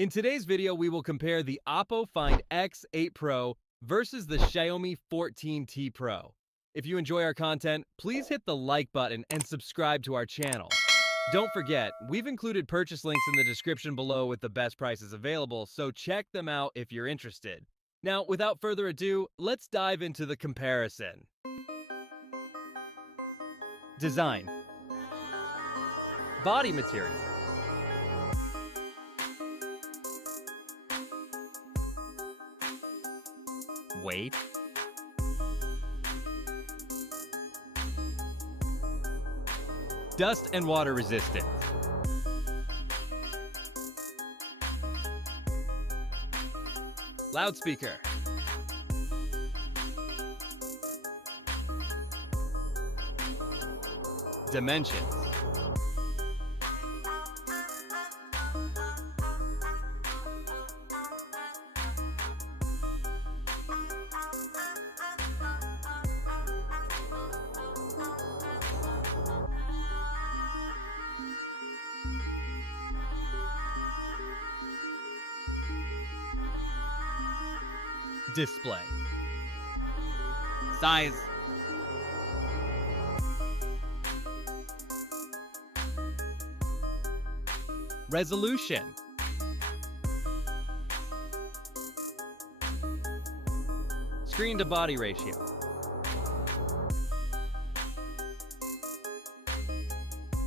In today's video, we will compare the Oppo Find X8 Pro versus the Xiaomi 14T Pro. If you enjoy our content, please hit the like button and subscribe to our channel. Don't forget, we've included purchase links in the description below with the best prices available, so check them out if you're interested. Now, without further ado, let's dive into the comparison. Design. Body material. Weight. Dust and water resistance. Loudspeaker. Dimensions. Display. Size. Resolution. Screen to body ratio.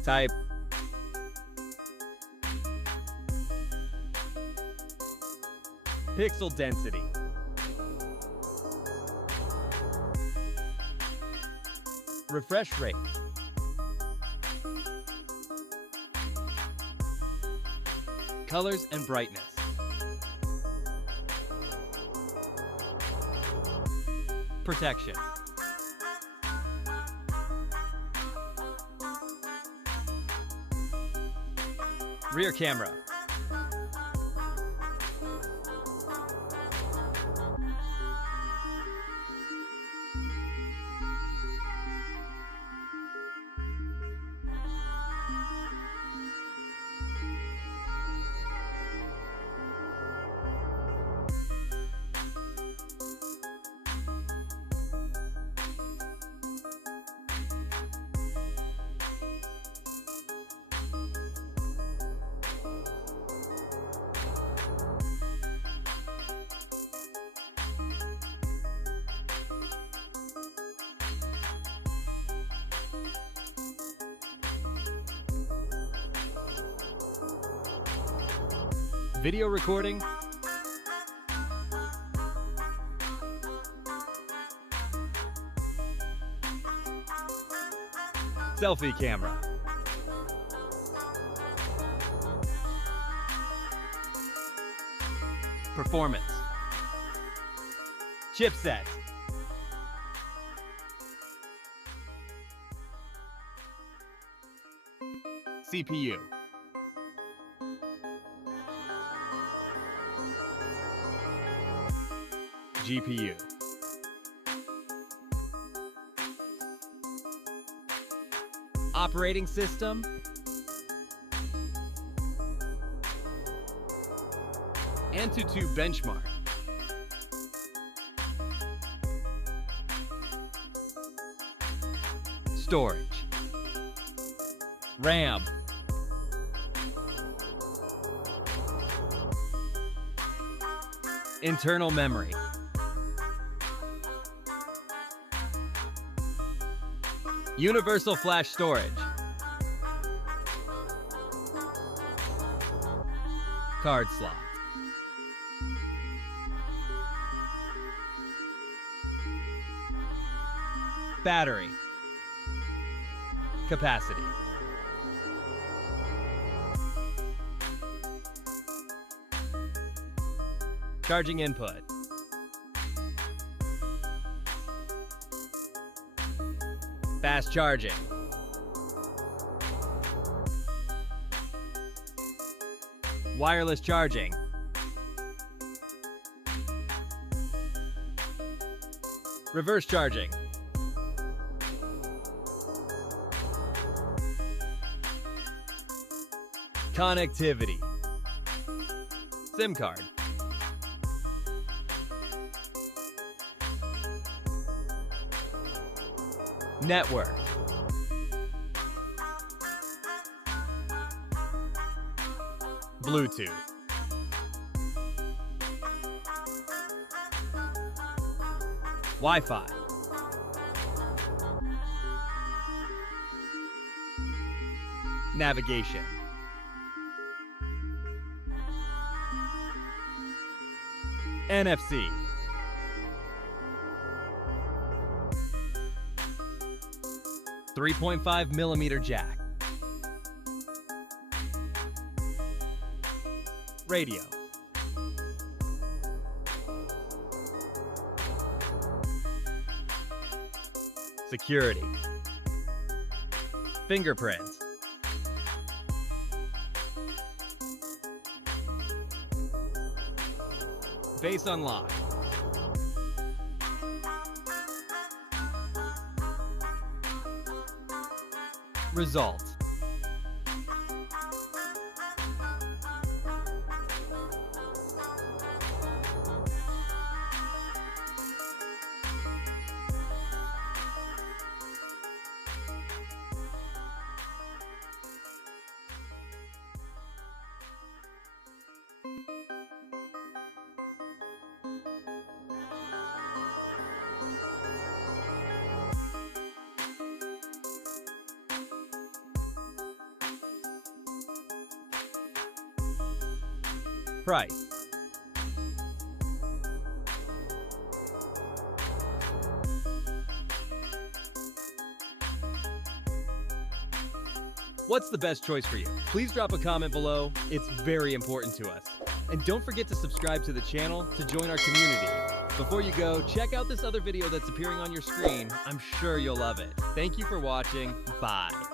Type. Pixel density. Refresh rate. Colors and brightness. Protection. Rear camera. Video recording. Selfie camera. Performance. Chipset. CPU. GPU. Operating system. Antutu benchmark. Storage. RAM. Internal memory. Universal flash storage. Card slot. Battery. Capacity. Charging input. Fast charging. Wireless charging. Reverse charging. Connectivity. SIM card. Network. Bluetooth. Wi-Fi. Navigation. NFC. .3.5mm jack. Radio. Security. Fingerprints. Face unlock. Result. Price. What's the best choice for you? Please drop a comment below. It's very important to us. And don't forget to subscribe to the channel to join our community. Before you go, check out this other video that's appearing on your screen. I'm sure you'll love it. Thank you for watching. Bye.